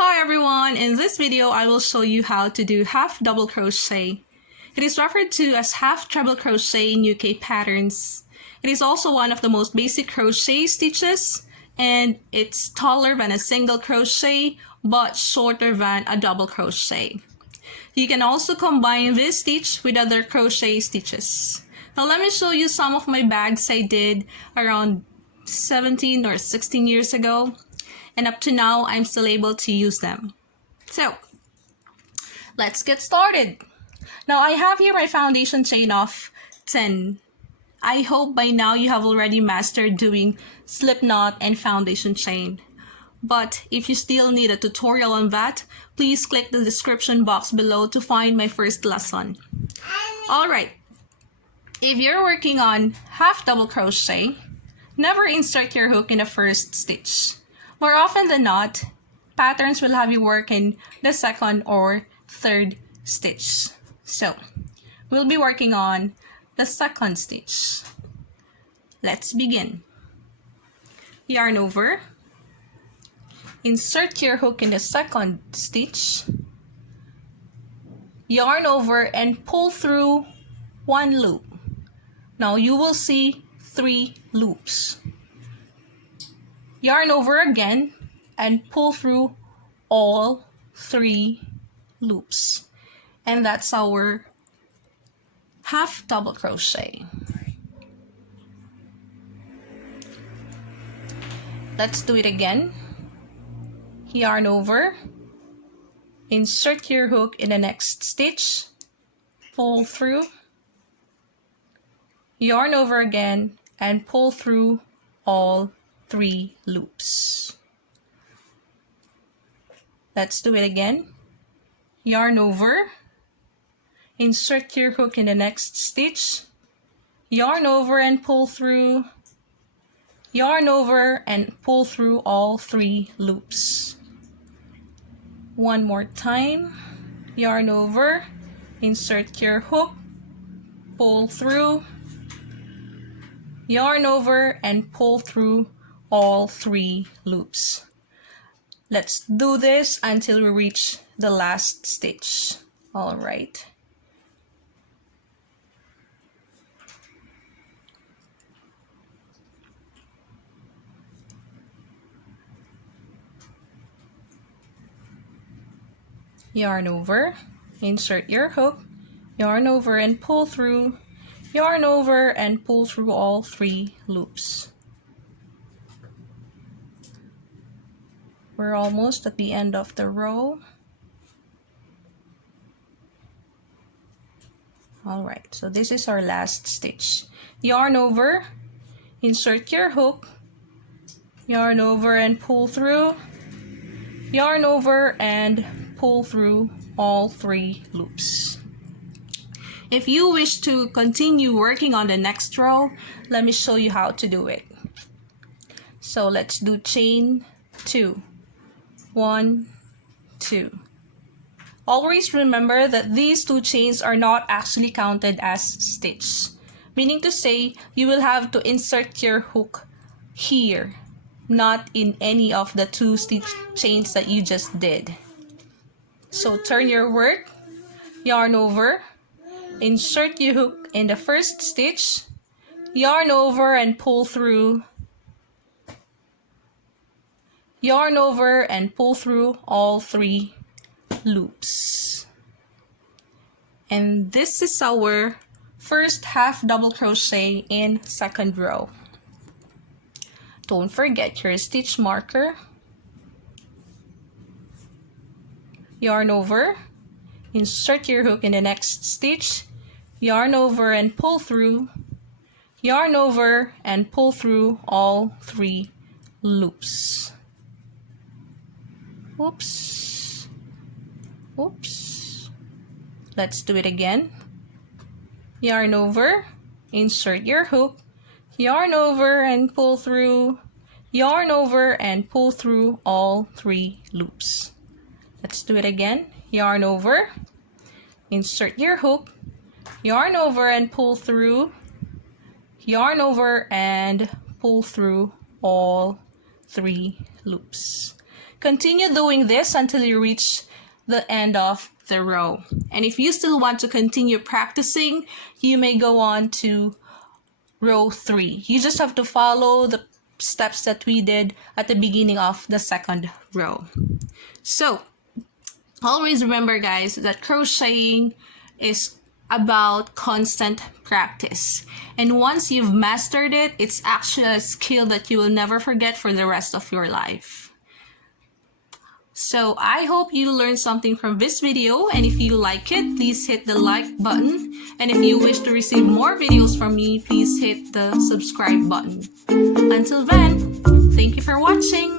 Hi everyone, in this video I will show you how to do half double crochet. It is referred to as half treble crochet in UK patterns. It is also one of the most basic crochet stitches, and it's taller than a single crochet but shorter than a double crochet. You can also combine this stitch with other crochet stitches. Now let me show you some of my bags I did around 17 or 16 years ago. And up to now, I'm still able to use them. So, let's get started. Now, I have here my foundation chain of 10. I hope by now you have already mastered doing slip knot and foundation chain. But if you still need a tutorial on that, please click the description box below to find my first lesson. Alright, if you're working on half double crochet, never insert your hook in the first stitch. More often than not, patterns will have you work in the second or third stitch. So, we'll be working on the second stitch. Let's begin. Yarn over, insert your hook in the second stitch, yarn over and pull through one loop. Now you will see 3 loops. Yarn over again and pull through all 3 loops. And that's our half double crochet. Let's do it again. Yarn over, insert your hook in the next stitch, pull through, yarn over again and pull through all 3 loops. Let's do it again. Yarn over, insert your hook in the next stitch, yarn over and pull through, yarn over and pull through all 3 loops. One more time. Yarn over, insert your hook, pull through, yarn over and pull through all 3 loops. Let's do this until we reach the last stitch. All right. Yarn over, insert your hook, yarn over and pull through, yarn over and pull through all 3 loops. We're almost at the end of the row. Alright, so this is our last stitch. Yarn over, insert your hook, yarn over and pull through, yarn over and pull through all 3 loops. If you wish to continue working on the next row, let me show you how to do it. So let's do chain 2. 1, 2. Always remember that these 2 chains are not actually counted as stitch, meaning to say you will have to insert your hook here, not in any of the 2 stitch chains that you just did. So turn your work, yarn over, insert your hook in the first stitch, yarn over and pull through, yarn over and pull through all 3 loops. And this is our first half double crochet in second row. Don't forget your stitch marker. Yarn over, insert your hook in the next stitch, yarn over and pull through, yarn over and pull through all 3 loops. Oops. Oops. Let's do it again. Yarn over, insert your hook, yarn over and pull through, yarn over and pull through all 3 loops. Let's do it again. Yarn over, insert your hook, yarn over and pull through, yarn over and pull through all 3 loops. Continue doing this until you reach the end of the row. And if you still want to continue practicing, you may go on to row 3. You just have to follow the steps that we did at the beginning of the second row. So, always remember, guys, that crocheting is about constant practice. And once you've mastered it, it's actually a skill that you will never forget for the rest of your life. So I hope you learned something from this video, and if you like it, please hit the like button. And if you wish to receive more videos from me, please hit the subscribe button. Until then, thank you for watching.